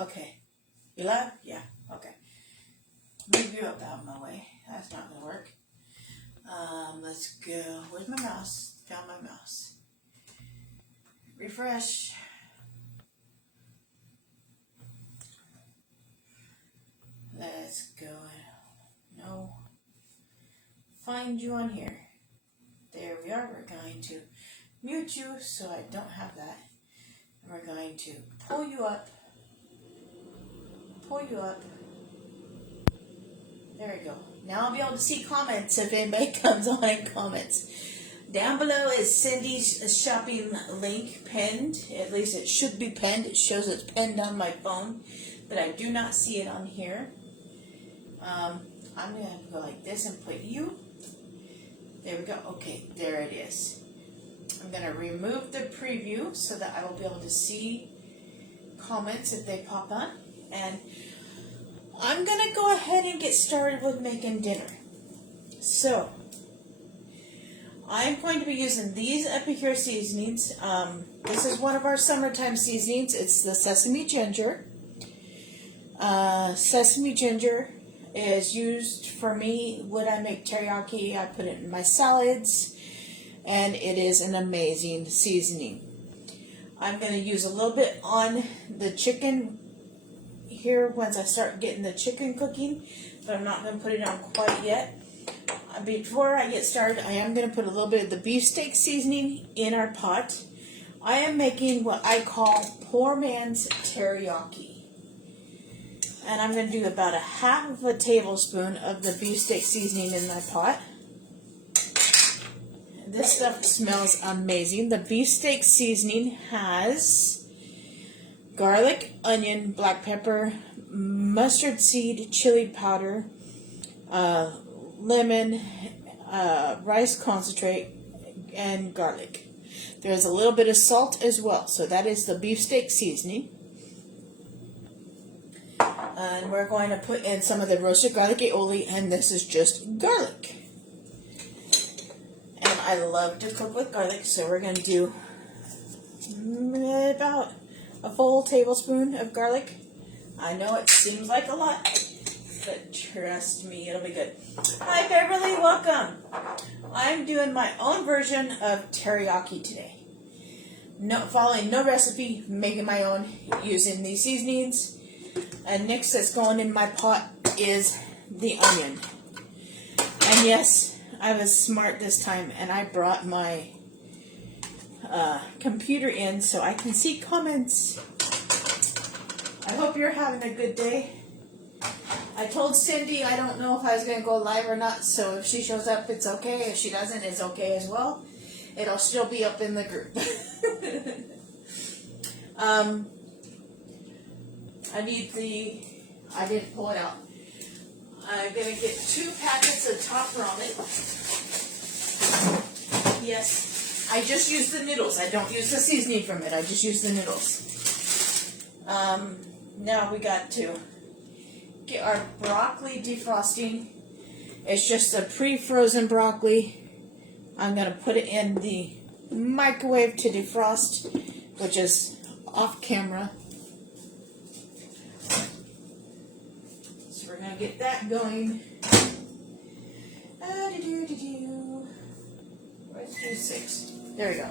Okay. You live? Yeah. Okay. Move you up out of my way. That's not gonna work. Let's go. Where's my mouse? Found my mouse. Refresh. Let's go. No. Find you on here. There we are. We're going to mute you so I don't have that. And we're going to pull you up. Pull you up. There we go. Now I'll be able to see comments if anybody comes on and comments. Down below is Cindy's shopping link pinned. At least it should be pinned. It shows it's pinned on my phone, but I do not see it on here. I'm going to go like this and put you. There we go. Okay, there it is. I'm going to remove the preview so that I will be able to see comments if they pop on. And I'm going to go ahead and get started with making dinner. So, I'm going to be using these Epicure seasonings. This is one of our summertime seasonings. It's the sesame ginger. Sesame ginger is used for me when I make teriyaki. I put it in my salads, and it is an amazing seasoning. I'm going to use a little bit on the chicken here once I start getting the chicken cooking, but I'm not going to put it on quite yet. Before I get started, I am going to put a little bit of the beefsteak seasoning in our pot. I am making what I call poor man's teriyaki. And I'm going to do about 1/2 tablespoon of the beefsteak seasoning in my pot. This stuff smells amazing. The beefsteak seasoning has garlic, onion, black pepper, mustard seed, chili powder, lemon, rice concentrate, and garlic. There's a little bit of salt as well. So that is the beefsteak seasoning. And we're going to put in some of the roasted garlic aioli, and this is just garlic. And I love to cook with garlic, so we're going to do about a full tablespoon of garlic. I know it seems like a lot, but trust me, it'll be good. Hi, Beverly, welcome. I'm doing my own version of teriyaki today. Following no recipe, making my own using these seasonings. And next that's going in my pot is the onion. And yes, I was smart this time, and I brought my computer in so I can see comments. I hope you're having a good day. I told Cindy I don't know if I was going to go live or not, so if she shows up, it's okay. If she doesn't, it's okay as well. It'll still be up in the group. I didn't pull it out. I'm going to get 2 packets of top ramen. Yes, I just use the noodles. I don't use the seasoning from it. I just use the noodles. Now we got to get our broccoli defrosting. It's just a pre-frozen broccoli. I'm going to put it in the microwave to defrost, which is off camera. So we're going to get that going. Where's 6? There we go.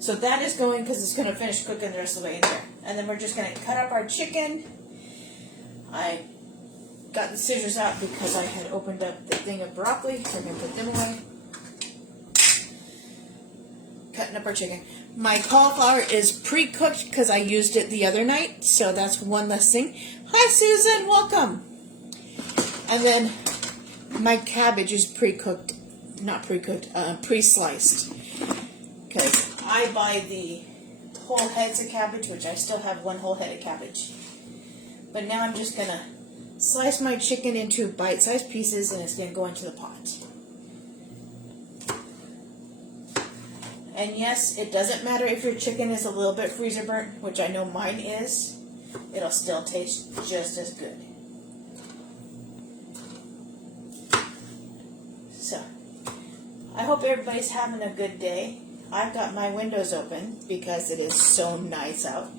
So that is going because it's going to finish cooking the rest of the way in there. And then we're just going to cut up our chicken. I got the scissors out because I had opened up the thing of broccoli. We're going to put them away. Cutting up our chicken. My cauliflower is pre-cooked because I used it the other night, so that's one less thing. Hi, Susan, welcome. And then my cabbage is pre-cooked, not pre-cooked, pre-sliced. Because I buy the whole heads of cabbage, which I still have 1 whole head of cabbage. But now I'm just going to slice my chicken into bite-sized pieces, and it's going to go into the pot. And yes, it doesn't matter if your chicken is a little bit freezer burnt, which I know mine is. It'll still taste just as good. So, I hope everybody's having a good day. I've got my windows open because it is so nice out.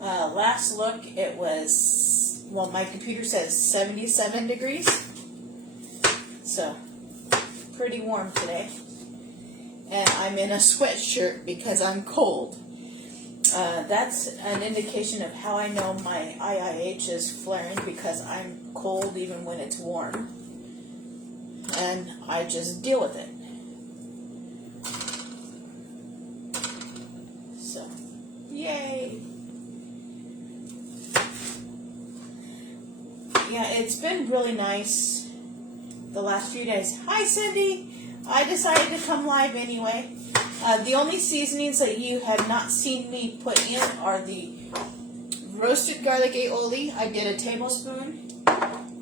Last look, it was, well, my computer says 77 degrees. So, pretty warm today. And I'm in a sweatshirt because I'm cold. That's an indication of how I know my IIH is flaring, because I'm cold even when it's warm. And I just deal with it. So, yay! Yeah, it's been really nice the last few days. Hi, Cindy! I decided to come live anyway. The only seasonings that you had not seen me put in are the roasted garlic aioli. I did a tablespoon.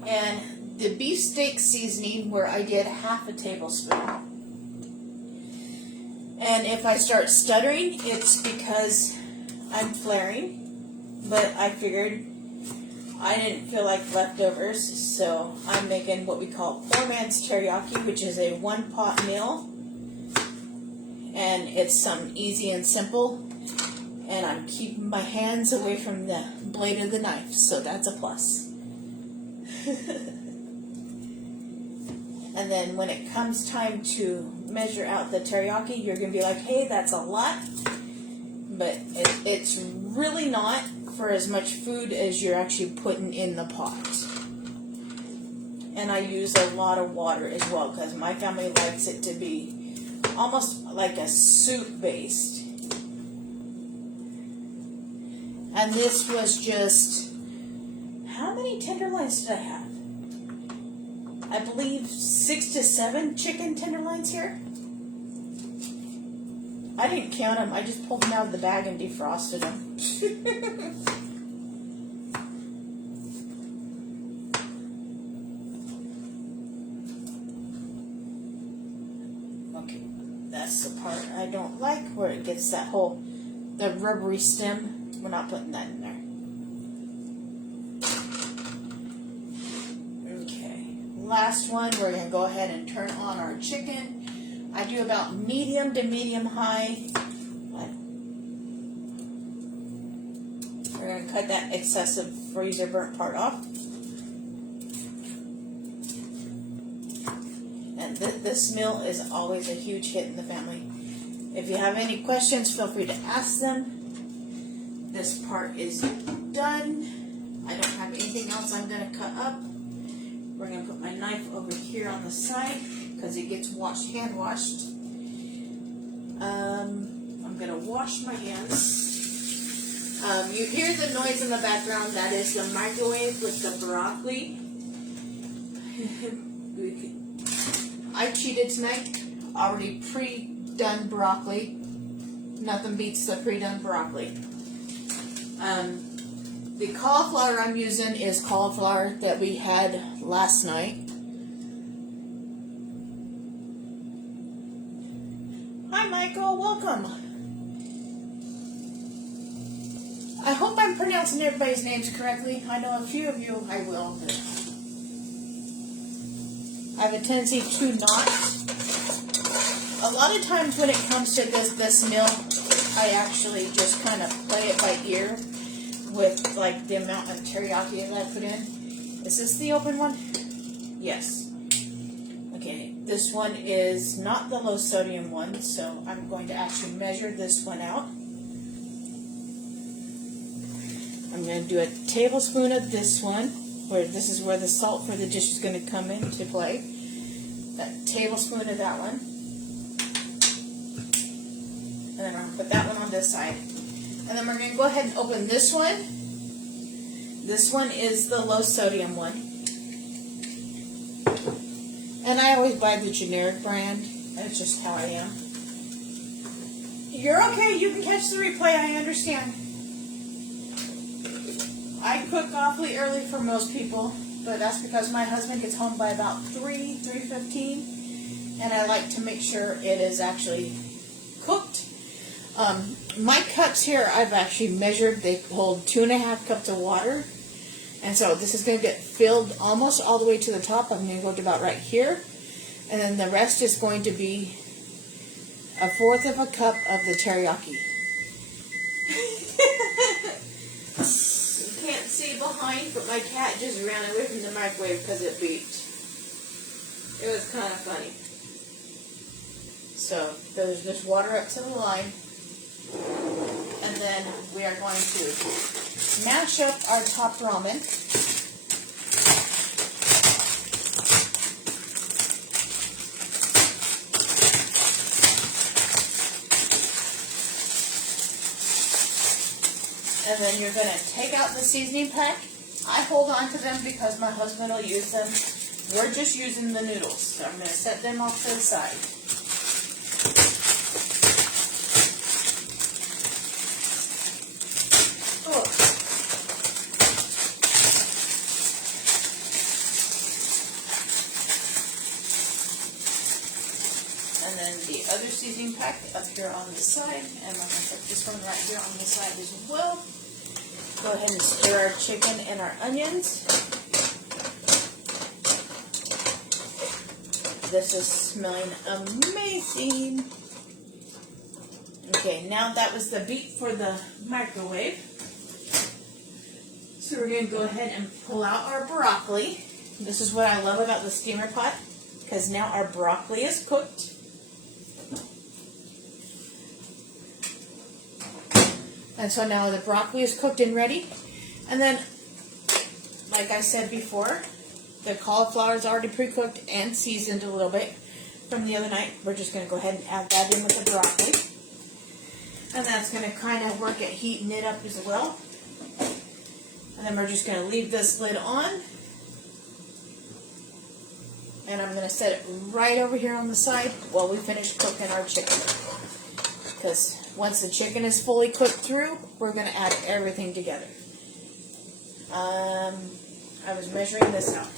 And the beef steak seasoning, where I did half a tablespoon. And if I start stuttering, it's because I'm flaring. But I figured I didn't feel like leftovers, so I'm making what we call poor man's teriyaki, which is a one-pot meal. And it's something easy and simple. And I'm keeping my hands away from the blade of the knife, so that's a plus. And then when it comes time to measure out the teriyaki, you're going to be like, hey, that's a lot. But it's really not for as much food as you're actually putting in the pot. And I use a lot of water as well, because my family likes it to be almost like a soup based. And this was just, how many tenderloins did I have? I believe 6 to 7 chicken tenderloins here. I didn't count them. I just pulled them out of the bag and defrosted them. Okay, that's the part I don't like, where it gets that whole, the rubbery stem. We're not putting that in there. Last one, we're going to go ahead and turn on our chicken. I do about medium to medium high. We're going to cut that excessive freezer burnt part off. And this meal is always a huge hit in the family. If you have any questions, feel free to ask them. This part is done. I don't have anything else I'm going to cut up. We're going to put my knife over here on the side because it gets washed, hand washed. I'm going to wash my hands. You hear the noise in the background. That is the microwave with the broccoli. I cheated tonight. Already pre-done broccoli. Nothing beats the pre-done broccoli. The cauliflower I'm using is cauliflower that we had last night. Hi, Michael. Welcome. I hope I'm pronouncing everybody's names correctly. I know a few of you I will. But I have a tendency to not. A lot of times when it comes to this meal, I actually just kind of play it by ear with like the amount of teriyaki that I put in. Is this the open one? Yes. Okay, this one is not the low sodium one, so I'm going to actually measure this one out. I'm going to do a tablespoon of this one, where this is where the salt for the dish is going to come into play. That tablespoon of that one. And then I'm going to put that one on this side. And then we're going to go ahead and open this one. This one is the low sodium one. And I always buy the generic brand. That's just how I am. You're okay. You can catch the replay. I understand. I cook awfully early for most people, but that's because my husband gets home by about 3:15, and I like to make sure it is actually cooked. My cups here, I've actually measured. They hold 2.5 cups of water. And so this is going to get filled almost all the way to the top. I'm going to go to about right here. And then the rest is going to be 1/4 of a cup of the teriyaki. see behind, but my cat just ran away from the microwave because it beeped. It was kind of funny. So there's just water up to the line. And then we are going to mash up our top ramen. And then you're going to take out the seasoning pack. I hold on to them because my husband will use them. We're just using the noodles. So I'm going to set them off to the side. Oh. And then the other seasoning pack up here on the side. And I'm going to put this one right here on the side as well. Go ahead and stir our chicken and our onions. This is smelling amazing. Okay, now that was the beep for the microwave. So we're going to go ahead and pull out our broccoli. This is what I love about the steamer pot, because now our broccoli is cooked. And so now the broccoli is cooked and ready. And then, like I said before, the cauliflower is already pre-cooked and seasoned a little bit from the other night. We're just going to go ahead and add that in with the broccoli. And that's going to kind of work at heating it up as well. And then we're just going to leave this lid on. And I'm going to set it right over here on the side while we finish cooking our chicken. Because once the chicken is fully cooked through, we're going to add everything together. I was measuring this out.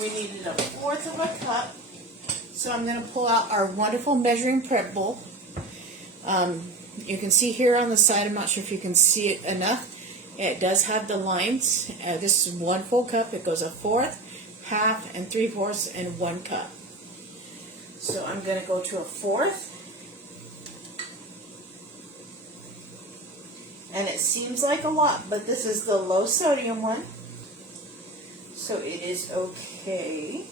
We needed 1/4 of a cup. So I'm going to pull out our wonderful measuring prep bowl. You can see here on the side, I'm not sure if you can see it enough. It does have the lines. This is 1 full cup. It goes 1/4, 1/2, and 3/4 in 1 cup. So I'm going to go to 1/4. And it seems like a lot, but this is the low sodium one. So it is okay.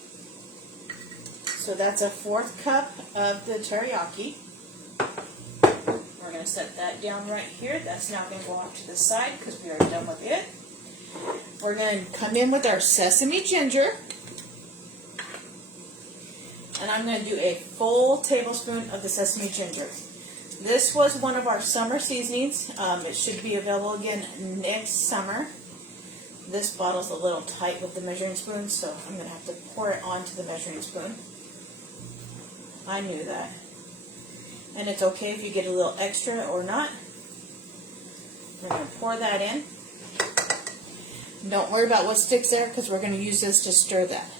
So that's 1/4 cup of the teriyaki. We're going to set that down right here. That's now going to go off to the side because we are done with it. We're going to come in with our sesame ginger. And I'm going to do a full tablespoon of the sesame ginger. This was one of our summer seasonings. It should be available again next summer. This bottle's a little tight with the measuring spoon, so I'm going to have to pour it onto the measuring spoon. I knew that. And it's okay if you get a little extra or not. We're going to pour that in. Don't worry about what sticks there because we're going to use this to stir that.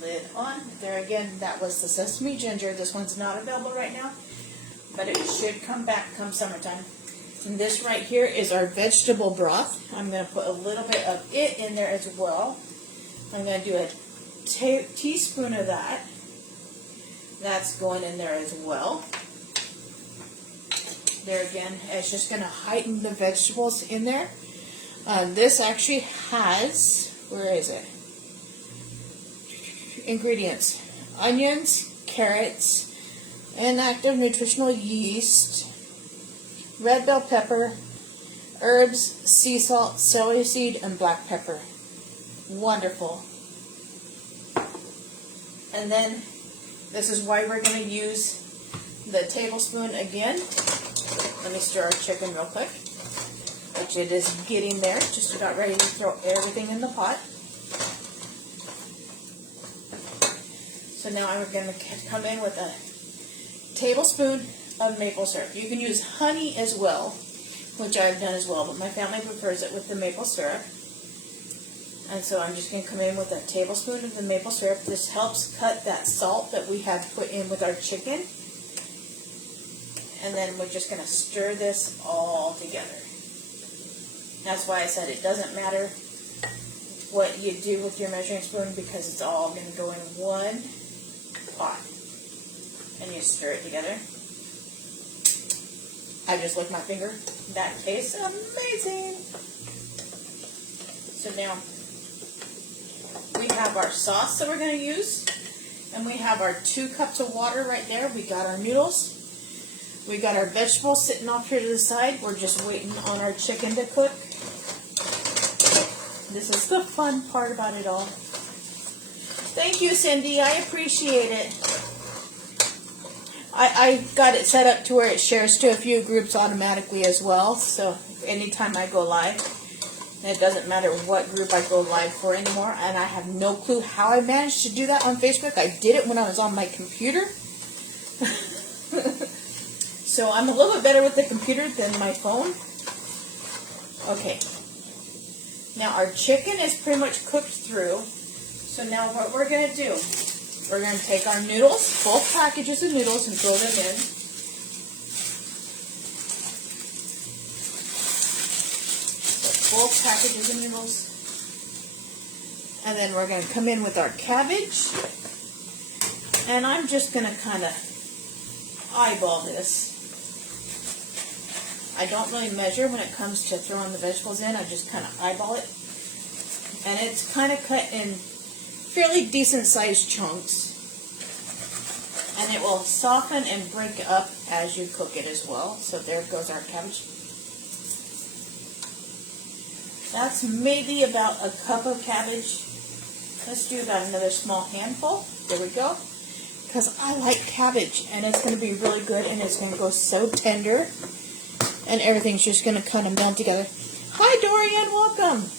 Lid on. There again, that was the sesame ginger. This one's not available right now, but it should come back come summertime. And this right here is our vegetable broth. I'm going to put a little bit of it in there as well. I'm going to do a teaspoon of that. That's going in there as well. There again, it's just going to heighten the vegetables in there. This actually has, where is it? Ingredients: onions, carrots, inactive nutritional yeast, red bell pepper, herbs, sea salt, celery seed, and black pepper. Wonderful. And then this is why we're going to use the tablespoon again. Let me stir our chicken real quick, which it is getting there, just about ready to throw everything in the pot. So now I'm going to come in with a tablespoon of maple syrup. You can use honey as well, which I've done as well, but my family prefers it with the maple syrup. And so I'm just going to come in with a tablespoon of the maple syrup. This helps cut that salt that we have put in with our chicken. And then we're just going to stir this all together. That's why I said it doesn't matter what you do with your measuring spoon because it's all going to go in one pot. and you stir it together. I just licked my finger. That tastes amazing. So now we have our sauce that we're going to use, and we have our 2 cups of water right there. We got our noodles. We got our vegetables sitting off here to the side. We're just waiting on our chicken to cook. This is the fun part about it all. Thank you, Cindy. I appreciate it. I got it set up to where it shares to a few groups automatically as well. So anytime I go live, and it doesn't matter what group I go live for anymore, and I have no clue how I managed to do that on Facebook. I did it when I was on my computer. So I'm a little bit better with the computer than my phone. Okay. Now our chicken is pretty much cooked through. So now what we're going to do, we're going to take our noodles, both packages of noodles, and throw them in. So both packages of noodles. And then we're going to come in with our cabbage. And I'm just going to kind of eyeball this. I don't really measure when it comes to throwing the vegetables in. I just kind of eyeball it. And it's kind of cut in fairly decent sized chunks. And it will soften and break up as you cook it as well. So there goes our cabbage. That's maybe about a cup of cabbage. Let's do about another small handful. There we go. Because I like cabbage, and it's going to be really good, and it's going to go so tender. And everything's just going to kind of meld together. Hi, Dorian. Welcome.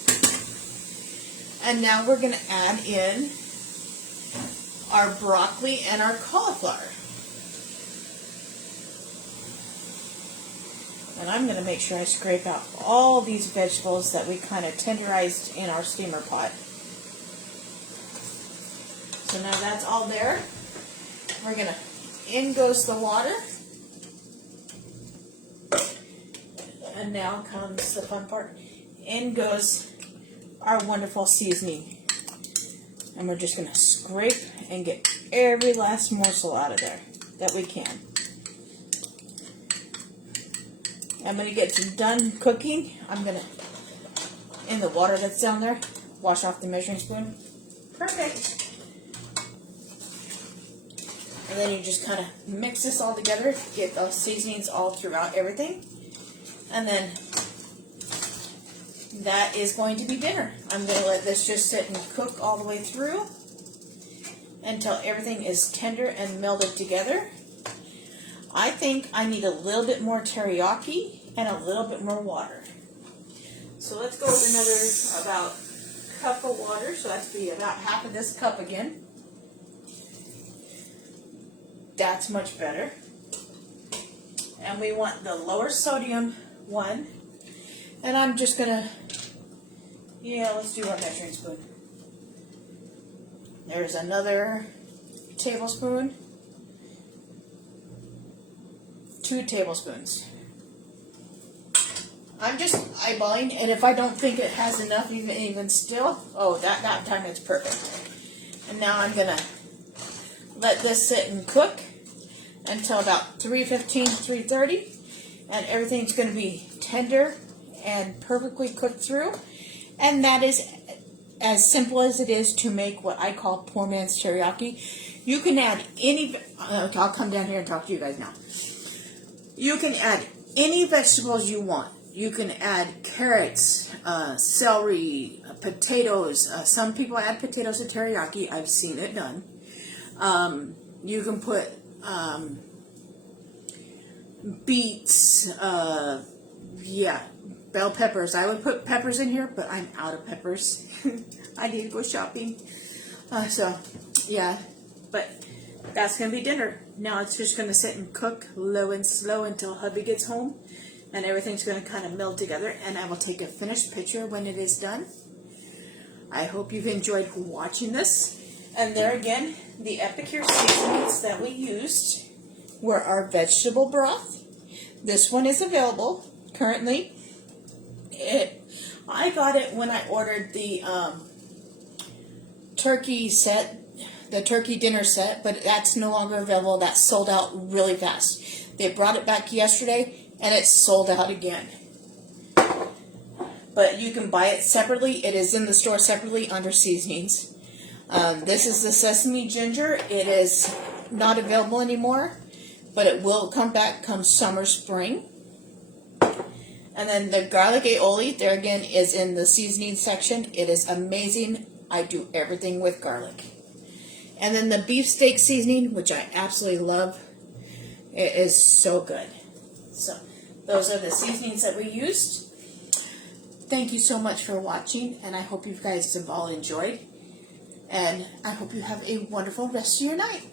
And now we're going to add in our broccoli and our cauliflower. And I'm going to make sure I scrape out all these vegetables that we kind of tenderized in our steamer pot. So now that's all there. We're going to, in goes the water. And now comes the fun part. In goes our wonderful seasoning. And we're just going to scrape and get every last morsel out of there that we can. And when it gets done cooking, I'm going to, in the water that's down there, wash off the measuring spoon. Perfect. And then you just kind of mix this all together, get those seasonings all throughout everything. And then that is going to be dinner. I'm going to let this just sit and cook all the way through until everything is tender and melded together. I think I need a little bit more teriyaki and a little bit more water. So let's go with another about cup of water. So that's be about half of this cup again. That's much better. And we want the lower sodium one. And I'm just going to, let's do our measuring spoon. There's another tablespoon. 2 tablespoons. I'm just eyeballing, and if I don't think it has enough, even still, that time it's perfect. And now I'm going to let this sit and cook until about 3:15, 3:30, and everything's going to be tender and perfectly cooked through. And that is as simple as it is to make what I call poor man's teriyaki. You can add any, I'll come down here and talk to you guys now. You can add any vegetables you want. You can add carrots, celery, potatoes. Some people add potatoes to teriyaki. I've seen it done. You can put beets, bell peppers. I would put peppers in here, but I'm out of peppers. I need to go shopping. But that's going to be dinner. Now it's just going to sit and cook low and slow until hubby gets home. And everything's going to kind of meld together. And I will take a finished picture when it is done. I hope you've enjoyed watching this. And there again, the Epicure seasonings that we used were our vegetable broth. This one is available currently. I got it when I ordered the turkey set the turkey dinner set, but that's no longer available. That's sold out really fast. They brought it back yesterday, and it's sold out again. But you can buy it separately. It is in the store separately under seasonings. This is the sesame ginger. It is not available anymore, but it will come back come summer, spring. And then the garlic aioli, there again, is in the seasoning section. It is amazing. I do everything with garlic. And then the beefsteak seasoning, which I absolutely love. It is so good. So those are the seasonings that we used. Thank you so much for watching, and I hope you guys have all enjoyed. And I hope you have a wonderful rest of your night.